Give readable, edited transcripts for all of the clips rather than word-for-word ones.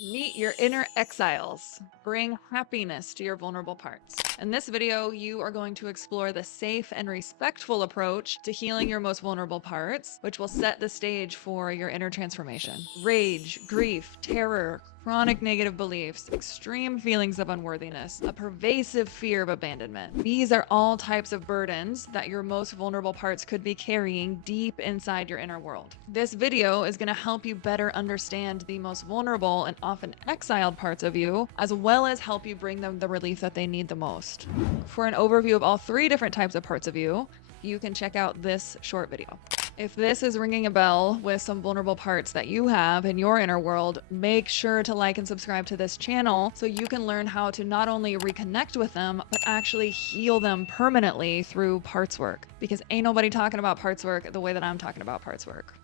Meet your inner exiles. Bring happiness to your vulnerable parts. In this video, you are going to explore the safe and respectful approach to healing your most vulnerable parts, which will set the stage for your inner transformation. Rage, grief, terror, chronic negative beliefs, extreme feelings of unworthiness, a pervasive fear of abandonment. These are all types of burdens that your most vulnerable parts could be carrying deep inside your inner world. This video is going to help you better understand the most vulnerable and often exiled parts of you, as well as help you bring them the relief that they need the most. For an overview of all three different types of parts of you, you can check out this short video. If this is ringing a bell with some vulnerable parts that you have in your inner world, make sure to like and subscribe to this channel so you can learn how to not only reconnect with them, but actually heal them permanently through parts work. Because ain't nobody talking about parts work the way that I'm talking about parts work.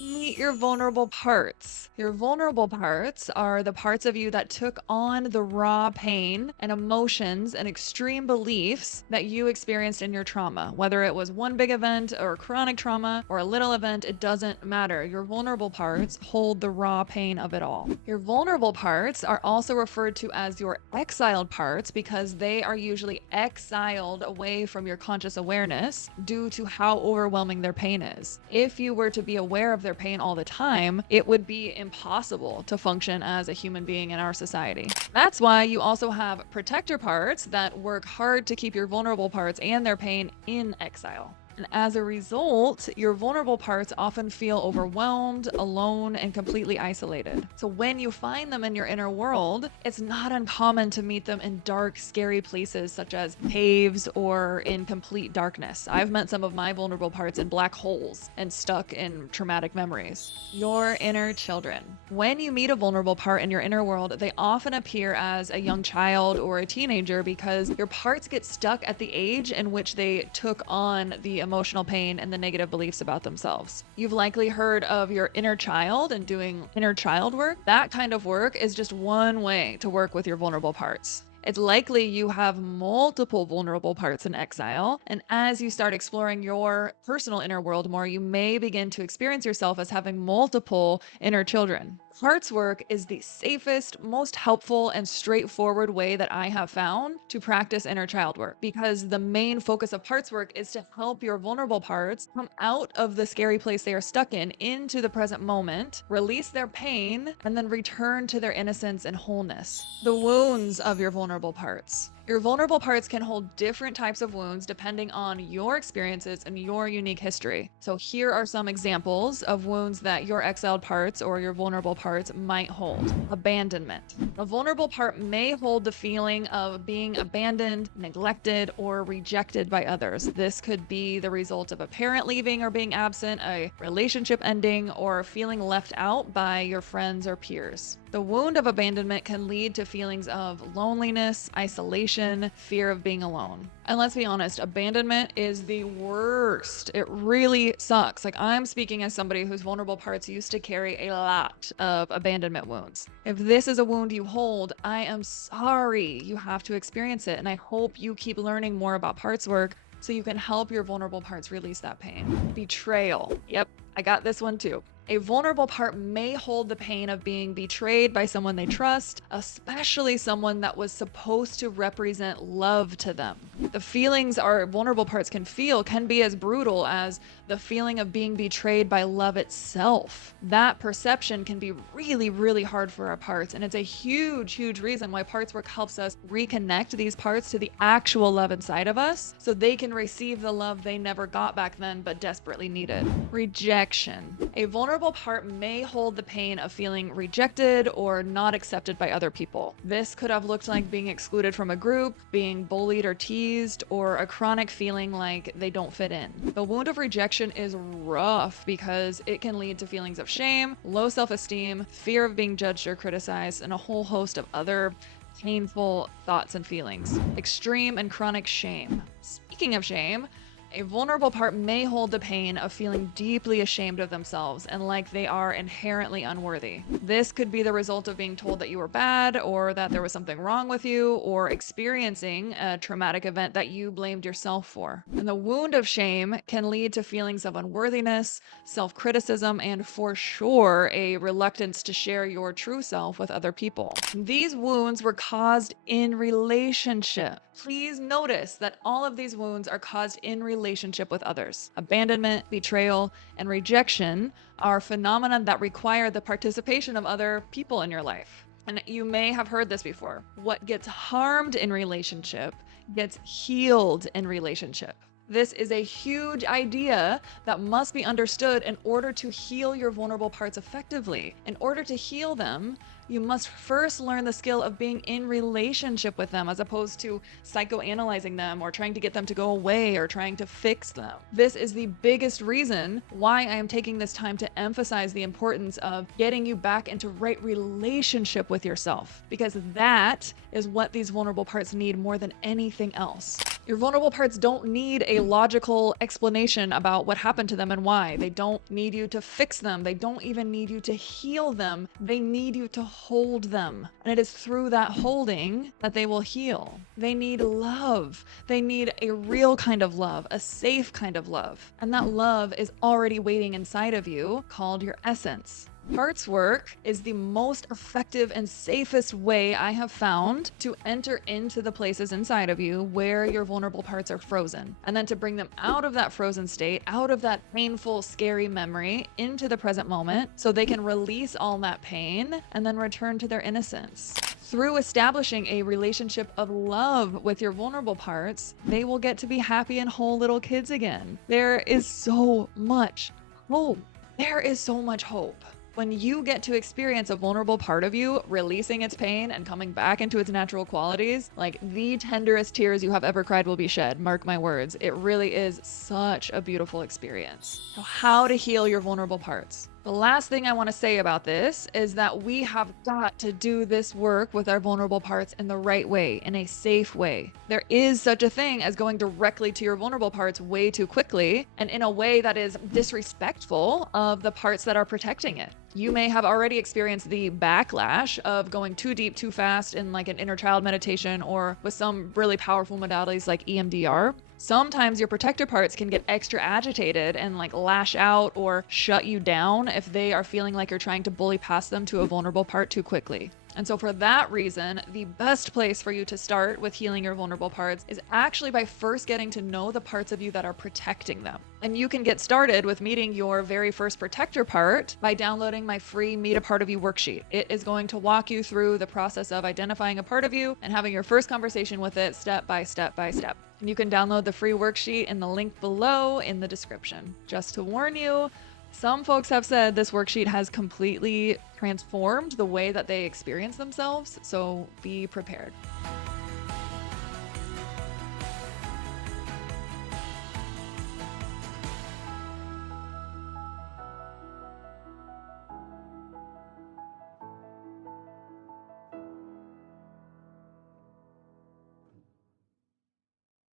Meet your vulnerable parts. Your vulnerable parts are the parts of you that took on the raw pain and emotions and extreme beliefs that you experienced in your trauma. Whether it was one big event or chronic trauma or a little event, it doesn't matter. Your vulnerable parts hold the raw pain of it all. Your vulnerable parts are also referred to as your exiled parts because they are usually exiled away from your conscious awareness due to how overwhelming their pain is. If you were to be aware of their pain all the time, it would be impossible to function as a human being in our society. That's why you also have protector parts that work hard to keep your vulnerable parts and their pain in exile. And as a result, your vulnerable parts often feel overwhelmed, alone, and completely isolated. So when you find them in your inner world, it's not uncommon to meet them in dark, scary places such as caves or in complete darkness. I've met some of my vulnerable parts in black holes and stuck in traumatic memories. Your inner children. When you meet a vulnerable part in your inner world, they often appear as a young child or a teenager because your parts get stuck at the age in which they took on the emotional pain and the negative beliefs about themselves. You've likely heard of your inner child and doing inner child work. That kind of work is just one way to work with your vulnerable parts. It's likely you have multiple vulnerable parts in exile, and as you start exploring your personal inner world more, you may begin to experience yourself as having multiple inner children. Parts work is the safest, most helpful, and straightforward way that I have found to practice inner child work because the main focus of parts work is to help your vulnerable parts come out of the scary place they are stuck in into the present moment, release their pain, and then return to their innocence and wholeness. The wounds of your vulnerable parts. Your vulnerable parts can hold different types of wounds depending on your experiences and your unique history. So here are some examples of wounds that your exiled parts or your vulnerable parts might hold. Abandonment. A vulnerable part may hold the feeling of being abandoned, neglected, or rejected by others. This could be the result of a parent leaving or being absent, a relationship ending, or feeling left out by your friends or peers. The wound of abandonment can lead to feelings of loneliness, isolation, fear of being alone. And let's be honest, abandonment is the worst. It really sucks. Like, I'm speaking as somebody whose vulnerable parts used to carry a lot of abandonment wounds. If this is a wound you hold, I am sorry you have to experience it. And I hope you keep learning more about parts work so you can help your vulnerable parts release that pain. Betrayal. Yep, I got this one too. A vulnerable part may hold the pain of being betrayed by someone they trust, especially someone that was supposed to represent love to them. The feelings our vulnerable parts can feel can be as brutal as the feeling of being betrayed by love itself. That perception can be really, really hard for our parts, and it's a huge, huge reason why parts work helps us reconnect these parts to the actual love inside of us so they can receive the love they never got back then but desperately needed. Rejection. A vulnerable part may hold the pain of feeling rejected or not accepted by other people. This could have looked like being excluded from a group, being bullied or teased, or a chronic feeling like they don't fit in. The wound of rejection is rough because it can lead to feelings of shame, low self-esteem, fear of being judged or criticized, and a whole host of other painful thoughts and feelings. Extreme and chronic shame. Speaking of shame, A vulnerable part may hold the pain of feeling deeply ashamed of themselves and like they are inherently unworthy. This could be the result of being told that you were bad, or that there was something wrong with you, or experiencing a traumatic event that you blamed yourself for. And the wound of shame can lead to feelings of unworthiness, self-criticism, and for sure a reluctance to share your true self with other people. These wounds were caused in relationship. Please notice that all of these wounds are caused in relationship with others. Abandonment, betrayal, and rejection are phenomena that require the participation of other people in your life. And you may have heard this before. What gets harmed in relationship gets healed in relationship. This is a huge idea that must be understood in order to heal your vulnerable parts effectively. In order to heal them, you must first learn the skill of being in relationship with them, as opposed to psychoanalyzing them or trying to get them to go away or trying to fix them. This is the biggest reason why I am taking this time to emphasize the importance of getting you back into right relationship with yourself, because that is what these vulnerable parts need more than anything else. Your vulnerable parts don't need a logical explanation about what happened to them and why. They don't need you to fix them. They don't even need you to heal them. They need you to hold them. And it is through that holding that they will heal. They need love. They need a real kind of love, a safe kind of love. And that love is already waiting inside of you, called your essence. Parts work is the most effective and safest way I have found to enter into the places inside of you where your vulnerable parts are frozen, and then to bring them out of that frozen state, out of that painful, scary memory into the present moment, so they can release all that pain and then return to their innocence. Through establishing a relationship of love with your vulnerable parts, they will get to be happy and whole little kids again. There is so much hope. There is so much hope. When you get to experience a vulnerable part of you releasing its pain and coming back into its natural qualities, like the tenderest tears you have ever cried will be shed. Mark my words. It really is such a beautiful experience. So how to heal your vulnerable parts. The last thing I want to say about this is that we have got to do this work with our vulnerable parts in the right way, in a safe way. There is such a thing as going directly to your vulnerable parts way too quickly and in a way that is disrespectful of the parts that are protecting it. You may have already experienced the backlash of going too deep, too fast in like an inner child meditation or with some really powerful modalities like EMDR. Sometimes your protector parts can get extra agitated and like lash out or shut you down if they are feeling like you're trying to bully past them to a vulnerable part too quickly. And so for that reason, the best place for you to start with healing your vulnerable parts is actually by first getting to know the parts of you that are protecting them. And you can get started with meeting your very first protector part by downloading my free Meet a Part of You worksheet. It is going to walk you through the process of identifying a part of you and having your first conversation with it step by step by step. And you can download the free worksheet in the link below in the description. Just to warn you, some folks have said this worksheet has completely transformed the way that they experience themselves, so be prepared.